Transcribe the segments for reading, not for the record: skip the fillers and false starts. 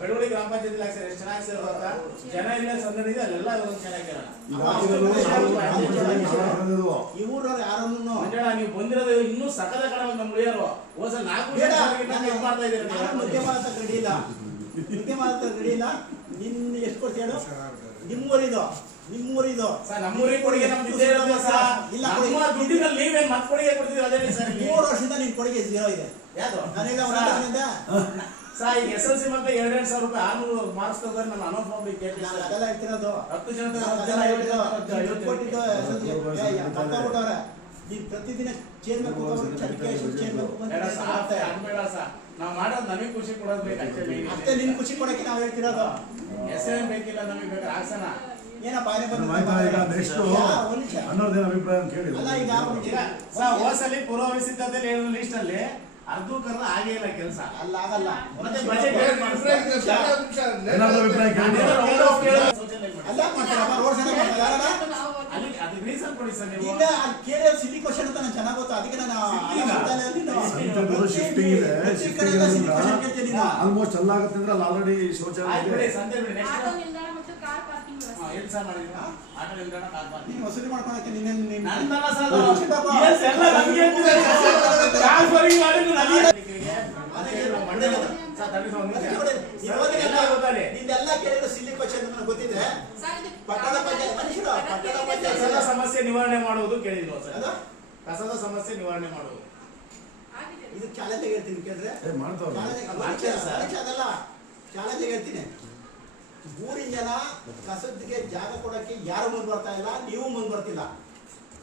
ಬೆಳವಡಿ ಗ್ರಾಮ ಪಂಚಾಯತ್ ಎಷ್ಟು ಚೆನ್ನಾಗಿ ಸೇರುವಂತ ಜನ ಇಲ್ಲ ಸಂದರ್ಭ ಅಲ್ಲೆಲ್ಲ ಚೆನ್ನಾಗಿ ಈ ಊರವ್ರು ಯಾರನ್ನು ಮಂಜಣ್ಣ ನೀವು ಬಂದಿರೋದು ಇನ್ನೂ ಸಕಲ ಕಡೆ ನಮ್ಮ ಉಳಿಯೋರು ಹೋದ 4 ಮಾಡ್ತಾ ಇದ್ದೀರಿ. ಮುಖ್ಯ ಮಾತಾಡ ರೆಡಿ ಇಲ್ಲ, ಮುಖ್ಯ ಮಾತಾಡ ರೆಡಿ ಇಲ್ಲ. ನಿನ್ನ ಎಷ್ಟು ಕೊಡ್ತೀಯ? ನಿಮ್ಮೂರಿದು ನಮ್ಮೂರಿಗೆ ಕೊಡುಗೆ ಇಲ್ಲ ದುಡ್ಡಿನಲ್ಲಿ ನೀವೇನ್ ಮತ್ತೆ ಕೊಡುಗೆ ಕೊಡ್ತೀವಿ. ಅದೇ 3 ವರ್ಷದಿಂದ ನಿನ್ ಕೊಡುಗೆ ಜೀರೋ ಇದೆ. ಯಾವ್ದು ಸರ್ ಈಗ SLC ಮತ್ತೆ 2,000 ರೂಪಾಯಿ 600 ಮಾರ್ಕ್ಸ್ ತಗೊಂಡ್ರೆ ನಮ್ಮ ಅನೌನ್ಸ್ ಕೇಳಿ ಅದೆಲ್ಲ ಇರ್ತಿರೋದು 10 ಜನ ನೀನ್ ಪ್ರತಿದಿನ ಚೇರ್ಮನ್ ನಾವ್ ಮಾಡೋದು ನಮಗೆ ಖುಷಿ ಕೊಡೋದು ಬೇಕು ಅಷ್ಟೇ. ನಿನ್ ಖುಷಿ ಕೊಡಕ್ಕೆ ನಾವ್ ಹೇಳ್ತಿರೋದು. ಹೆಸರೇನ್ ಬೇಕಿಲ್ಲ ನಮಗೆ ಬೇಕು ಹಾಸನ ಏನಪ್ಪ ಹೋಸಲಿ ಪೂರ್ವ ಸಿದ್ಧತೆಯಲ್ಲಿ ಹೇಳಿದ ಲಿಸ್ಟ್ ಅಲ್ಲಿ ಅರ್ಧಕರ್ಧ ಆಗೇ ಇಲ್ಲ ಕೆಲಸ. ಅಲ್ಲ ಆಗಲ್ಲ. ರೀಸನ್ ಕೊಡಿ ಸರ್ ನೀವು. ಈಗ ಕೇಳಿ ಸಿಲ್ಲಿ ಕ್ವಶನ್ ಅಂತ ನಾನು ಚೆನ್ನಾಗಿ ಗೊತ್ತು. ಅದಕ್ಕೆ ನಾನು ಆಲ್ಮೋಸ್ಟ್ ಎಲ್ಲ ಆಗುತ್ತೆ ಅಂದ್ರೆ ಅಲ್ಲಿ ಆಲ್ರೆಡಿ ಶೌಚಾಲಯ ವಸೂಲಿ ಮಾಡ್ಕೊಳಕ್ಕೆ ನಿನ್ನೆ ನಿಂದೆಲ್ಲ ಕೇಳಿದ್ರೆ ಸಿಲ್ಲಿ ಕ್ವಶನ್ ನನಗೆ ಗೊತ್ತಿದೆ. ಪಟ್ಟಣ ಕಸದ ಸಮಸ್ಯೆ ನಿವಾರಣೆ ಮಾಡುವುದು ಕೇಳಿದ್ವು ಸರ್. ಕಸದ ಸಮಸ್ಯೆ ನಿವಾರಣೆ ಮಾಡುವುದು ಇದು ಚಾಲೆಂಜ್ ಹೇಳ್ತೀನಿ ಕೇಳಿದ್ರೆ ಅದಲ್ಲ ಚಾಲೆಂಜ್ ಹೇಳ್ತೀನಿ. ಊರಿನ ಜನ ಕಸದಿಗೆ ಜಾಗ ಕೊಡಕ್ಕೆ ಯಾರು ಮುಂದ್ ಬರ್ತಾ ಇಲ್ಲ, ನೀವು ಮುಂದ್ ಬರ್ತಿಲ್ಲ.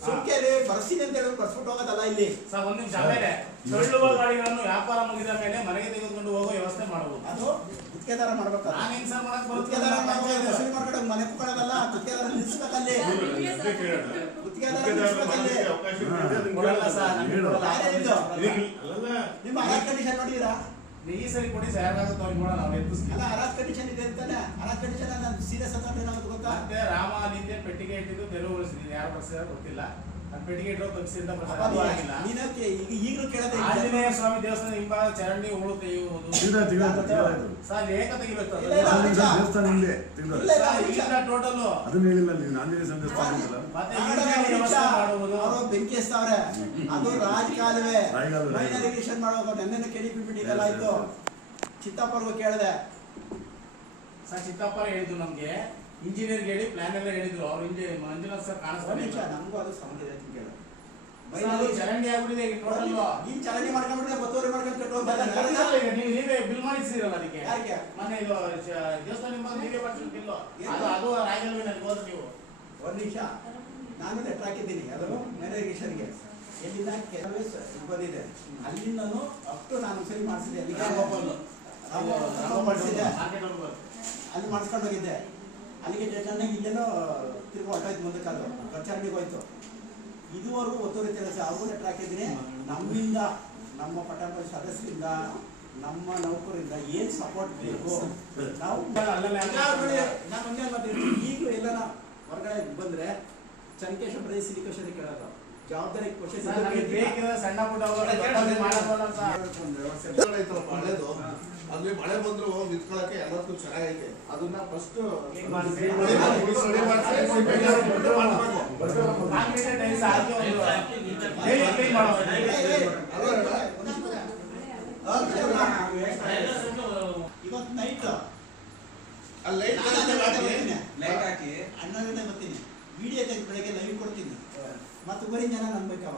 ಸುಮ್ಕೆರೆ ಬರ್ಸಿದೆ ಅಂತ ಹೇಳಿ ಬರ್ಸ್ಬಿಟ್ಟು ಹೋಗೋದಲ್ಲ ಇಲ್ಲಿ. ಸರ್ ಒಂದ್ ನಿಮಿಷ ಆಮೇಲೆ ತಳ್ಳುವ ಗಾಡಿಗಳನ್ನು ವ್ಯಾಪಾರ ಮುಗಿದ ಮೇಲೆ ಮನೆಗೆ ತೆಗೆದುಕೊಂಡು ಹೋಗೋ ವ್ಯವಸ್ಥೆ ಮಾಡಬಹುದು. ಅದು ಗುತ್ತಿಗೆದಾರ ಮಾಡ್ಬೇಕು. ನಾನು ಹೆಂಗ್ ಸರ್ ಮಾಡಕ್ ಗುತ್ತಿಗೆದಾರ ವಸೂಲಿ ಮಾಡ್ಕೊಂಡು ಮನೆ ಕುಕೊಳ್ಳೋದಲ್ಲ. ಗುತ್ತಿಗೆದಾರ ನಿಲ್ಸ್ಬೇಕಲ್ಲಿ, ಗುತ್ತಿಗೆದಾರ ನಿಲ್ಸ್ಬೇಕಲ್ಲಿ. ನಿಮ್ಮ ಅರಾಜ್ ಕಂಡೀಷನ್ ನೋಡಿದೀರಾ? ಈ ಸರಿ ಕೊಡಿ ಸರ್, ಯಾರಾಗುತ್ತೆ ಅವ್ರಿಗೆ ನೋಡೋಣ. ನಾವು ಅಲ್ಲ ಅರಾಜ್ ಕಂಡೀಷನ್ ಇದೆ ಅಂತಾನೆ. ಅರಾಜ್ ಕಂಡೀಷನ್ ನಾನು ಸೀರಿಯಸ್ ಅಂತ ಏನಾಗುತ್ತೆ ಗೊತ್ತಾ? ಮತ್ತೆ ರಾಮ ನಿಂದೆ ಪೆಟ್ಟಿಗೆ ಇಟ್ಟಿದ್ದು ತೆರವು ಉಳಿಸಿದೀನಿ. ಯಾರು ಬರ್ಸಿದಾರ ಗೊತ್ತಿಲ್ಲ. ನಾನು ಪೆಟ್ಟಿಗೆ ಇಟ್ಟರು ತಪ್ಪಿಸಿಂದ ಆಗಿಲ್ಲ. ಈಗಲೂ ಕೇಳೋದೇ ಆಂಜನೇಯ ಸ್ವಾಮಿ ದೇವಸ್ಥಾನ ಹಿಂಭಾಗ ಚರಂಡಿ ಹೂಳು ತೆಗೆಯುವುದು ಸರ್ ಏಕ ತೆಗಿಬೇಕು. ದೇವಸ್ಥಾನ ಇಲ್ಲೇ ಟೋಟಲ್ ಅದನ್ನ ಹೇಳಿಲ್ಲ ನೀವು. ಆಂಜನೇಯ ದೇವಸ್ಥಾನ ಮಾಡುವುದು ಅವರು ಬೆಂಕಿ ಹಚ್ತಾವ್ರೆ. ಅದು ರಾಜಕಾಲುವೆ ಮೈನರಿಗೇಷನ್ ಮಾಡುವಾಗ ನೆನ್ನೆ ಕೆಡಿಪಿಬಿಟ್ಟು ಇದೆಲ್ಲ ಆಯ್ತು. ಚಿತ್ತಪ್ಪರ್ಗೂ ಕೇಳಿದೆ ಸರ್. ಚಿತ್ತಪ್ಪ ಹೇಳಿದ್ದು ನಮ್ಗೆ ಇಂಜಿನಿಯರ್ ಹೇಳಿ ಪ್ಲಾನ್ ಎಲ್ಲ ಹೇಳಿದ್ರು. ಅವ್ರು ಮಂಜುನಾಥ್ ಸರ್ ಕಾಣಿಸ್ತಾರೆ. ನಮಗೂ ಅದು ಸಂಬಂಧ ಇದೆ ಅಂತ ಕೇಳಿದೆ. ಚರಂಡಿ ಆಗ್ಬಿಟ್ಟಿದೆ ಟೋಟಲ್. ನೀನ್ ಚರಂಡಿ ಮಾಡ್ಕೊಂಡ್ಬಿಟ್ರೆ ಬತ್ತೋರಿ ಮಾಡ್ಕೊಂಡು ನೀವೇ ಬಿಲ್ ಮಾಡಿಸಿರಲ್ಲ ಅದಕ್ಕೆ. ಯಾಕೆ ಮನೆ ಇದು ದೇವಸ್ಥಾನ ನೀವೇ ಮಾಡ್ಸಿದ ಬಿಲ್. ಅದು ರಾಯಗಲ್ವಿನಲ್ಲಿ ಹೋದ್ರೆ ನೀವು ಒಂದು ನಿಮಿಷ ನಾನು ಲೆಟರ್ ಹಾಕಿದ್ದೀನಿ. ಅದು ಮ್ಯಾನೇಜೇಷನ್ಗೆ ಎಲ್ಲಿಂದ ಬಂದಿದೆ. ಅಲ್ಲಿಂದನು ಅಷ್ಟು ನಾನು ಸರಿ ಮಾಡಿಸಿದೆ. ಮಾಡಿಸಿದೆ ಅಲ್ಲಿ ಮಾಡಿಸ್ಕೊಂಡು ಹೋಗಿದ್ದೆ. ಅಲ್ಲಿಗೆ ಚೆನ್ನಾಗಿ ಇಲ್ಲೇನೋ ತಿರುಗಿ ಹೊಟ್ಟೋಯ್ತು. ಮುಂದಕ್ಕೆ ಅದು ಕಚೇರಿಗೆ ಹೋಯ್ತು. ಇದುವರೆಗೂ ಒತ್ತುವರಿ ಕೆಲಸ ಅವ್ರಿಗೂ ಲೆಟರ್ ಹಾಕಿದ್ದೀನಿ. ನಮ್ಮಿಂದ, ನಮ್ಮ ಪಟ್ಟಣ ಪರಿಷತ್ ಸದಸ್ಯರಿಂದ, ನಮ್ಮ ನೌಕರಿಂದ ಏನು ಸಪೋರ್ಟ್ ಬೇಕು ನಾವು ನಾನು ಒಂದೇ ಮಾತಾಡ್ತೀನಿ. ಈಗಲೂ ಎಲ್ಲನ ಹೊರಗಡೆ ಬಂದ್ರೆ ಚನ್ಕೇಶ್ವರ ಪ್ರದೇಶ ಸಿಲಿಕೇಶ್ವರ ಕೇಳೋದು ಜವಾಬ್ದಾರಿ ಕ್ವಶನ್ ಸಣ್ಣ ಪುಟ್ಟ ಅಲ್ಲಿ ಮಳೆ ಬಂದ್ರು ನಿಂತ್ಕೊಳ್ಳಕ್ಕೆ ಎಲ್ಲದಕ್ಕೂ ಚೆನ್ನಾಗೈತೆ. ಅದನ್ನ ಫಸ್ಟ್ ಇವತ್ತು ನೈಟ್ ಲೈಟ್ ಹಾಕಿ 11 ಗಂಟೆ ಬರ್ತೀನಿ. ವಿಡಿಯೋ ತೆಗೆದು ಬೆಳಗ್ಗೆ ಲೈವ್ ಕೊಡ್ತೀನಿ. ಮತ್ತು ಬರೀ ಜನ ನಂಬೇಕಾವ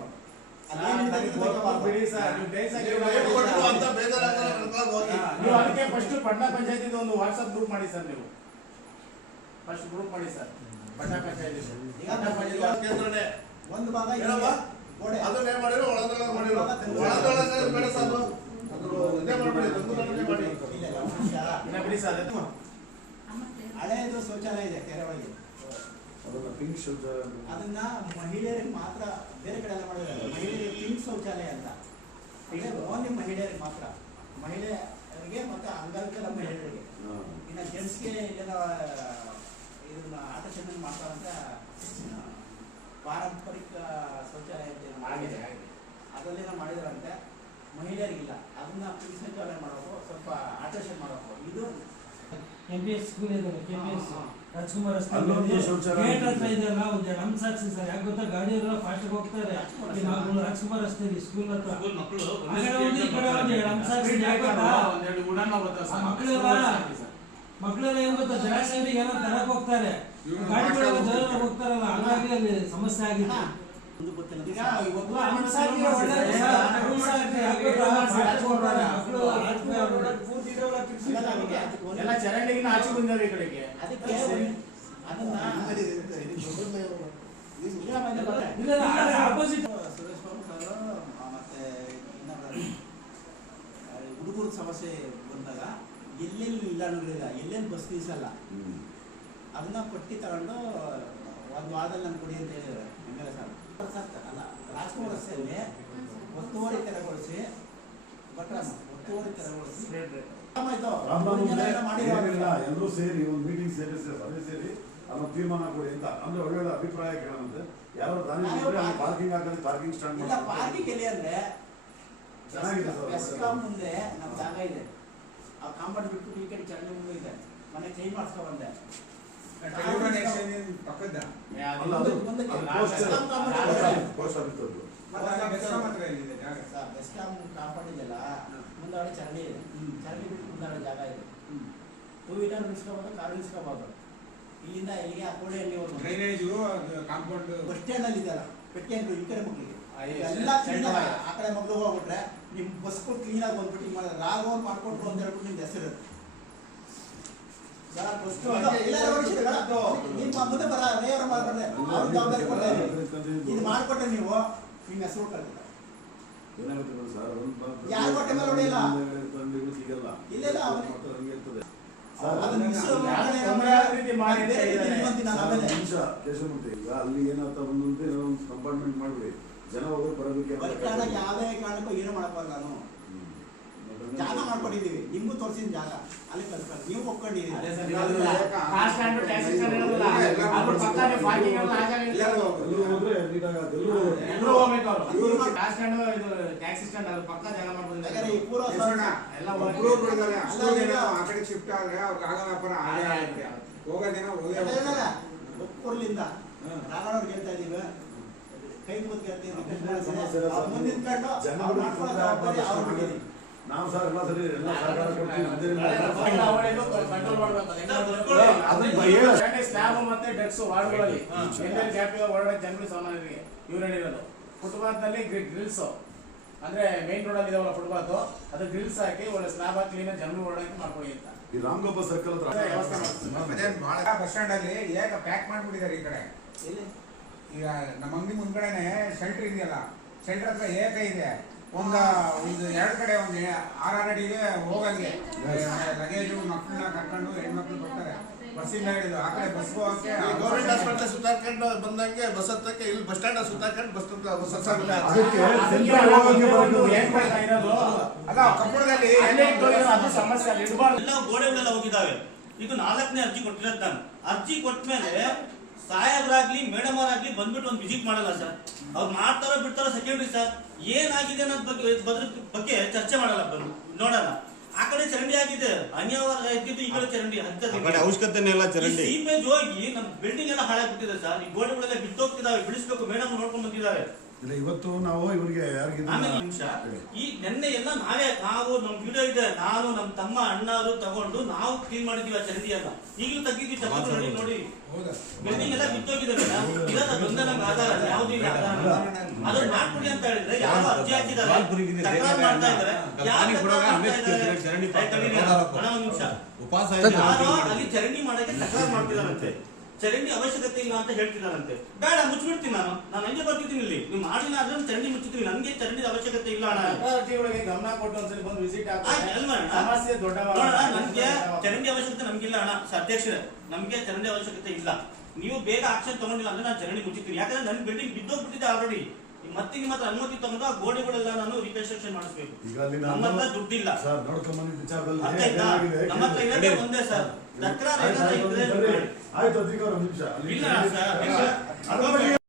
ಅದಕ್ಕೆ ಫಸ್ಟ್ ಪಟ್ಟಣ ಪಂಚಾಯತ್ ಒಂದು ವಾಟ್ಸ್ಆಪ್ ಗ್ರೂಪ್ ಮಾಡಿ ಸರ್. ನೀವು ಫಸ್ಟ್ ಗ್ರೂಪ್ ಮಾಡಿ ಸರ್. ಪಟ್ಟಣ ಪಂಚಾಯತ್ ಒಂದು ಭಾಗ ಗೋಡೆ ಅದನ್ನೇ ಮಾಡಿರೋ ಒಳದೊಳಗೆ ಮಾಡಿರೋ ಒಳದೊಳಗೆ ಬೇಡ ಸಾಕು. ಇದೇ ಮಾಡಬೇಡಿ, ಬಿಡಿ ಸರ್. ಹಳೆಯದು ಶೌಚಾಲಯ ಇದೆ ಕೆರೆ ಒಳಗೆ. ಅದನ್ನ ಮಹಿಳೆಯರಿಗೆ ಮಾತ್ರ, ಬೇರೆ ಕಡೆ ಎಲ್ಲ ಮಾಡಿದ್ದಾರೆ. ಮಹಿಳೆಯರಿಗೆ ಪಿಂಕ್ ಶೌಚಾಲಯ ಅಂತ. ಓನ್ಲಿ ಮಹಿಳೆಯರಿಗೆ ಮಾತ್ರ, ಮಹಿಳೆಯರಿಗೆ ಮತ್ತೆ ಅಂಗವಿಕಲ ಮಹಿಳೆಯರಿಗೆ. ಇನ್ನು ಜೆಂಟ್ಸ್ಗೆ ಏನೋ ಇದನ್ನ ಆಟ ಚೆಂದ ಮಾಡ್ತಾರಂತ ಪಾರಂಪರಿಕ ಶೌಚಾಲಯ ಅಂತ ಆಗಿದೆ. ಅದರಲ್ಲೇನೋ ಮಾಡಿದಾರಂತೆ. ಮಹಿಳೆಯರಿಗಿಲ್ಲ. ಅದನ್ನ ಪುನಶ್ಚೇತನ ಮಾಡಬೇಕು, ಸ್ವಲ್ಪ ಆಲ್ಟ್ರೇಷನ್ ಮಾಡಬೇಕು. ಇದು KPS ಸ್ಕೂಲ್ ಇದೆ, KPS ರಾಜ್ಕುಮಾರ್ ಅಲ್ಲೊಂದು ಶೌಚಾಲಯ ಗೇಟ್ ಹತ್ರ ಇದೆಯಲ್ಲ, ಒಂದು ನಮ್ಮ ಸಾಕ್ಷಿ ಸರ್, ಯಾಕೆ ಗೊತ್ತಾ, ಗಾಡಿಯವರೆಲ್ಲ ಫಾಸ್ಟ್ ಹೋಗ್ತಾರೆ. ಈ ನಾವು ರಾಜ್ಕುಮಾರ್ ರಸ್ತೆ ಇದೆ, ಸ್ಕೂಲ್ ಹತ್ರ ಸ್ಕೂಲ್ ಮಕ್ಕಳು ಆ ಕಡೆ ಒಂದು, ಈ ಕಡೆ ಒಂದು, ನಮ್ಮ ಸಾಕ್ಷಿ ಯಾಕೆ ಗೊತ್ತಾ, ಒಂದೆರಡು ಉಡಾನ ಬರ್ತಾವೆ ಸರ್. ಮಕ್ಕಳೆಲ್ಲ ಏನ್ ಗೊತ್ತಾ, ಜಲಾಶಯಕ್ಕೆ ಏನೋ ತರಕ್ ಹೋಗ್ತಾರೆ, ಗಾಡಿಗಳೆಲ್ಲ ಜನ ಹೋಗ್ತಾರಲ್ಲ, ಹಾಗಾಗಿ ಅಲ್ಲಿ ಸಮಸ್ಯೆ ಆಗಿದೆ. ಒಂದು ಗೊತ್ತಿಲ್ಲ. ಈಗ ನಮ್ಮ ಸಾಕ್ಷಿ ಒಳ್ಳೆದು ಸರ್, ನಮ್ಮ ಸಾಕ್ಷಿ ಯಾಕೆ ಗೊತ್ತಾ, ಫಾಸ್ಟ್ ಹೋಗ್ತಾರೆ ಮಕ್ಕಳು. ಎಲ್ಲ ಚರಂಡಿಗಿನ ಆಚೆ ಬಂದವೆ ಈ ಕಡೆಗೆ. ಅದಕ್ಕೆ ಅದನ್ನ ಇಲ್ಲ ಆಪೋಸಿಟ್ ಸುರೇಶ್ ಬಾಬು ಸರ್ ಮತ್ತೆ ಹುಡುಗರ ಸಮಸ್ಯೆ ಬಂದಾಗ ಎಲ್ಲೆಲ್ಲಿ ನಿಲ್ದಾಣಗಳಿಲ್ಲ, ಎಲ್ಲೆಲ್ಲಿ ಬಸ್ ನಿಲ್ಸಲ್ಲ, ಅದನ್ನ ಪಟ್ಟಿ ತಗೊಂಡು ಒಂದು ವಾರದಲ್ಲಿ ನಾನು ಕೊಡಿ ಅಂತ ಹೇಳಿದ್ದಾರೆ ಹೆಂಗಲ್ಲ ಸರ್. ಅಲ್ಲ, ರಾಜ್ಕುಮಾರ್ ರಸ್ತೆಯಲ್ಲಿ ಒತ್ತುವರಿ ತೆರವುಗೊಳಿಸಿ, ಒತ್ತುವರಿ ತೆರವುಗೊಳಿಸಿ ಏನಿಲ್ಲ, ಎಲ್ಲರೂ ಸೇರಿ ಒಂದು ಮೀಟಿಂಗ್ ಸೇರಿ ಸಭೆ ಸೇರಿ ಅದನ್ನ ತೀರ್ಮಾನ ಕೊಡಿ ಅಂತ. ಅಂದ್ರೆ ಒಳ್ಳೊಳ್ಳೆ ಅಭಿಪ್ರಾಯ ಕೇಳಂತೆ. ಯಾರೋ ದಾನಿ ಪಾರ್ಕಿಂಗ್ ಹಾಕಿದ್ರೆ ಪಾರ್ಕಿಂಗ್ ಸ್ಟ್ಯಾಂಡ್ ಇಲ್ಲ, ಪಾರ್ಕಿಂಗ್ ಎಲ್ಲಿ ಅಂದ್ರೆ ಚೆನ್ನಾಗಿದೆ ಸರ್. ಬೆಸ್ಕಾಂ ಮುಂದೆ ನಮ್ಮ ಜಾಗ ಇದೆ, ಆ ಕಾಂಪೌಂಡ್ ಬಿಟ್ಟು ಈ ಕಡೆ ಚರಂಡಿ ಮುಂದೆ ಇದೆ, ಮನೆ ಚೇಂಜ್ ಮಾಡಿಸ್ಕೊ ಬಂದೆ. ಅಲ್ಲ, ಅದು ಪೋಸ್ಟ್ ಆಫೀಸ್ ಅವ್ರದ್ದು. ಬೆಸ್ಕಾಂ ಕಾಂಪೌಂಡ್ ಇದೆಯಲ್ಲ, ಮುಂದಾಡೆ ಚರಂಡಿ ಇದೆ, ಚರಂಡಿ ಬಿಟ್ಟು ಮುಂದಾಡೆ ಜಾಗ ಇದೆ. ಟೂ ವೀಲರ್ ನಿಲ್ಸ್ಕೋಬೋದು, ಕಾರ್ ನಿಲ್ಸ್ಕೋಬೋದು. ಇಲ್ಲಿಂದ ಇಲ್ಲಿಗೆ ಆ ಕೋಣೆಯಲ್ಲಿ ಕಾಂಪೌಂಡ್ ಬಸ್ ಸ್ಟ್ಯಾಂಡ್ ಅಲ್ಲಿ ಇದೆಯಲ್ಲ, ಪೆಟ್ಟಿ ಅಂತ ಈ ಕಡೆ ಮಕ್ಕಳಿಗೆ ಎಲ್ಲ ಎಲ್ಲ ಕ್ಲೀನ್ ಆ ಕಡೆ ಮಕ್ಳು ಹೋಗ್ಬಿಟ್ರೆ ನಿಮ್ ಬಸ್ಗಳು ಕ್ಲೀನ್ ಆಗಿ ಬಂದ್ಬಿಟ್ಟು ಹಿಂಗ್ ಮಾಡಿದ್ರೆ ರಾಘವನ್ ಮಾಡ್ಕೊಟ್ರು ಅಂತ ಹೇಳ್ಬಿಟ್ಟು ನಿಮ್ದು ಹೆಸರು ನಿಮ್ಮ ಮುಂದೆ ಬರ ರೇವರ ಮಾಡ್ಕೊಂಡ್ರೆ ಅವ್ರ ಜವಾಬ್ದಾರಿ ಕೊಡ್ತಾರೆ. ಇದು ಮಾಡ್ಕೊಟ್ರೆ ನೀವು ನಿಮ್ಮ ಹೆಸರು ಕಳ್ತಾರೆ. ಏನಾಗುತ್ತೆ ಗೊತ್ತಾ ಸರ್, ಒಂದು ಯಾರ್ ಹೊಟ್ಟೆ ಮೇಲೆ ಹೊಡೆಯಲ್ಲ. ಸಿಗಲ್ಲ. ಇಲ್ಲ, ಇಲ್ಲ, ಅವನೇ. ಹಂಗೆ ಇರ್ತದೆ. ಅದನ್ನ ಮಿಸ್ ನಿಮಿಷ ಕೇಶವಮೂರ್ತಿ, ಈಗ ಅಲ್ಲಿ ಏನಾಗ್ತಾ ಬಂದಂತೆ ಒಂದು ಕಂಪಾರ್ಟ್ಮೆಂಟ್ ಮಾಡ್ಬಿಡಿ, ಜನ ಹೋಗೋದು ಬರೋದಕ್ಕೆ ಬಸ್ ಸ್ಟ್ಯಾಂಡ್ ಯಾವುದೇ ಕಾರಣಕ್ಕೂ ಏನು ಮಾಡಬಾರ್ದು. ನಾನು ಜಾಗ ಮಾಡ್ಕೊಂಡಿದೀವಿ, ನಿಮ್ಗೂ ತೋರಿಸಿದ ಜಾಗ ಅಲ್ಲಿ ಕಲ್ಸ್ಕೊಂಡು ನೀವು ಒಪ್ಕೊಂಡಿದೀವಿ. ಹೋದ್ರೆ ನೀಟಾಗಿ ಈ ಪೂರ್ವ ಶಿಫ್ಟ್ ಆದ್ರೆ ಅವ್ರಿಗೆ ಆಗೋ ವ್ಯಾಪಾರ ಹೋಗೋ ಜನ ಒಪ್ಪೂರ್ಲಿಂದ ರಾಘವವ್ರಿಗೆ ಹೇಳ್ತಾ ಇದೀವಿ, ಕೈ ಮುದ್ದು ಮುಂದಿನ ಕಂಡು ನಾವು ಸರ್ ಎಲ್ಲ ಸರಿ ಎಲ್ಲ ಸಹಕಾರ ಸ್ಲ್ಯಾಬ್ ಮತ್ತೆ ಡೆಕ್ಸ್ ವಾರ್ಡ್ಗಳಲ್ಲಿ ಗ್ಯಾಪ್ ಹೊರಗಡೆ ಜನರು ಸಾಮಾನ್ಯರಿಗೆ ಇವ್ರೇನಿರೋದು. ಫುಟ್ಪಾತ್ ನಲ್ಲಿ ಗ್ರಿಲ್ಸ್ ಅಂದ್ರೆ ಮೇನ್ ರೋಡ್ ಅಲ್ಲಿ ಇದಾವಲ್ಲ ಫುಟ್ಪಾತ್, ಅದು ಗ್ರಿಲ್ಸ್ ಹಾಕಿ ಒಳ್ಳೆ ಸ್ಲ್ಯಾಬ್ ಹಾಕಿ ಕ್ಲೀನ್ ಜನರು ಹೊರಡಕ್ಕೆ ಮಾಡ್ಕೊಳ್ಳಿ ಅಂತ ಈ ರಾಮಗೋಪಾಲ್ ಸರ್ಕಲ್ ಹತ್ರ ವ್ಯವಸ್ಥೆ ಮಾಡ್ತಾರೆ. ಬಸ್ ಸ್ಟ್ಯಾಂಡ್ ಅಲ್ಲಿ ಏಕ ಪ್ಯಾಕ್ ಮಾಡ್ಬಿಟ್ಟಿದ್ದಾರೆ. ಈ ಕಡೆ ಈಗ ನಮ್ಮ ಅಂಗಡಿ ಮುಂದ್ಗಡೆನೆ ಶೆಲ್ಟರ್ ಇದೆಯಲ್ಲ, ಶೆಲ್ಟರ್ ಹತ್ರ ಏಕ ಇದೆ, ಒಂದು 2 ಕಡೆ ಒಂದು 6 ಅಡಿಗೆ ಹೋಗಂಗೆ ಲಗೇಜು ಮಕ್ಕಳನ್ನ ಕರ್ಕೊಂಡು ಹೆಣ್ಮಕ್ಳು ಬರ್ತಾರೆ. ಬಸ್ಸಿಂದ ಹಿಡಿದು ಆ ಕಡೆ ಬಸ್ ಹೋಗಕ್ಕೆ ಗೌರ್ಮೆಂಟ್ ಹಾಸ್ಪಿಟಲ್ ಸುತ್ತಾಡ್ಕೊಂಡು ಬಂದಂಗೆ ಬಸ್ ಹತ್ತಕ್ಕೆ ಇಲ್ಲಿ ಬಸ್ ಸ್ಟ್ಯಾಂಡ್ ಸುತ್ತಾಡ್ಕೊಂಡು ಬಸ್ ಅಲ್ಲ ಕಪ್ಪಡದಲ್ಲಿ ಅದು ಸಮಸ್ಯೆ ಅಲ್ಲಿ ಇಡಬಾರ್ದು. ಎಲ್ಲ ಗೋಡೆಗಳೆಲ್ಲ ಹೋಗಿದ್ದಾವೆ. ಇದು 4ನೇ ಅರ್ಜಿ ಕೊಟ್ಟಿರೋದು ನಾನು. ಅರ್ಜಿ ಕೊಟ್ಮೇಲೆ ಸಾಹೇಬ್ರಾಗ್ಲಿ ಮೇಡಮ್ ಅವರಾಗ್ಲಿ ಬಂದ್ಬಿಟ್ಟು ಒಂದು ವಿಸಿಟ್ ಮಾಡಲ್ಲ ಸರ್. ಅವ್ರು ಮಾಡ್ತಾರೋ ಬಿಡ್ತಾರೋ ಸೆಕೆಂಡ್ರಿ ಸರ್. ಏನಾಗಿದೆ ಅನ್ನೋದ್ ಬಗ್ಗೆ ಚರ್ಚೆ ಮಾಡಲ್ಲ, ಬಂದು ನೋಡಲ್ಲ. ಆ ಕಡೆ ಚರಂಡಿ ಆಗಿದೆ, ಅನ್ಯವಾರ ಇದ್ದಿದ್ದು ಈ ಕಡೆ ಚರಂಡಿ ಅವಶ್ಯಕತೆನೆಲ್ಲ ಚರಂಡಿ ಸೀಪೇಜ್ ಹೋಗಿ ನಮ್ ಬಿಲ್ಡಿಂಗ್ ಎಲ್ಲ ಹಾಳಾಗ್ಬಿಟ್ಟಿದೆ ಸರ್. ಈ ಗೋಡೆಗಳೆಲ್ಲ ಬಿದ್ದೋಗ್ತಿದಾವೆ, ಬಿಡಿಸ್ಬೇಕು, ಮೇಡಮ್ ನೋಡ್ಕೊಂಡ್ ಬಂದಿದ್ದಾರೆ. ಇಲ್ಲ, ಇವತ್ತು ನಾವು ಇವರಿಗೆ ಆಮೇಲೆ ನಿಮಿಷ ಈ ನೆನ್ನೆ ಎಲ್ಲ ನಾವು ನಮ್ ವಿಡಿಯೋ ಇದೆ, ನಾನು ನಮ್ ತಮ್ಮ ಅಣ್ಣರು ತಗೊಂಡು ನಾವು ಕ್ಲೀನ್ ಮಾಡಿದೀವಿ ಆ ಚರಂಡಿ ಎಲ್ಲ. ಈಗಲೂ ತೆಗಿದೀವಿ, ತಗೊಂಡು ನೋಡಿ ಬಿಲ್ಡಿಂಗ್ ಎಲ್ಲ ಬಿದ್ದೋಗಿದೆ. ಇದೊಂದೇ ನಮ್ಗೆ ಆಧಾರ, ಯಾವುದೂ ಇಲ್ಲ ಆಧಾರ. ಅದನ್ನ ಮಾಡ್ಕೊಡಿ ಅಂತ ಹೇಳಿದ್ರೆ ಯಾರು ಅರ್ಜಿ ಹಾಕಿದ್ದಾರೆ, ತಕರಾರು ಮಾಡ್ತಾ ಇದ್ದಾರೆ. ಒಂದ್ ನಿಮಿಷ, ಯಾರೋ ಅಲ್ಲಿ ಚರಂಡಿ ಮಾಡಕ್ಕೆ ತಕರಾರು ಮಾಡ್ತಿದಾರಂತೆ, ಚರಂಡಿ ಅವಶ್ಯಕತೆ ಇಲ್ಲ ಅಂತ ಹೇಳ್ತಿದಾರಂತೆ. ಬೇಡ, ಮುಚ್ಚಿಬಿಡ್ತೀನಿ ನಾನು ಹಂಗೆ ಬರ್ತಿದ್ದೀನಿ ಇಲ್ಲಿ. ನೀವು ಮಾಡಿಲ್ಲ ಆದ್ರೆ ಚರಂಡಿ ಮುಚ್ಚಿದ್ದೀನಿ, ನನ್ಗೆ ಚರಂಡಿ ಅವಶ್ಯಕತೆ ಇಲ್ಲ ಅಣ್ಣ. ಗಮನ ಕೊಟ್ಟು ಒಂದ್ಸರಿ ಬಂದು ವಿಸಿಟ್ ಸಮಸ್ಯೆ ದೊಡ್ಡ ನನ್ಗೆ ಚರಂಡಿ ಅವಶ್ಯಕತೆ ನಮ್ಗಿಲ್ಲ ಅಣ್ಣ. ಅಧ್ಯಕ್ಷರೇ, ನಮ್ಗೆ ಚರಂಡಿ ಅವಶ್ಯಕತೆ ಇಲ್ಲ. ನೀವು ಬೇಗ ಆಕ್ಷನ್ ತಗೊಂಡಿಲ್ಲ ಅಂದ್ರೆ ನಾನು ಚರಂಡಿ ಮುಚ್ಚಿತೀನಿ. ಯಾಕಂದ್ರೆ ನನ್ ಬಿಲ್ಡಿಂಗ್ ಬಿದ್ದೋಗ್ಬಿಟ್ಟಿದೆ ಆಲ್ರೆಡಿ. ಮತ್ತೆ ನಿಮ್ಮ ಹತ್ರ ಅನುಮತಿ ತಗೊಂಡು ಆ ಗೋಡೆಗಳೆಲ್ಲ ನಾನು ರೀಕನ್ಸ್ಟ್ರಕ್ಷನ್ ಮಾಡಿಸ್ಬೇಕು. ನಮ್ಮ ಹತ್ರ ದುಡ್ಡಿಲ್ಲ, ಅರ್ಥ ಆಯ್ತಾ? ನಮ್ಮ ಹತ್ರ ಇರೋದೇ ಒಂದೇ ಸರ್. ತಕರಾರು ಏನಾದ್ರು ಇದ್ರೆ ಆಯ್ತು, ಅಧಿಕಾರ ನಿಮಿಷ ಇಲ್ಲ ಸರ್.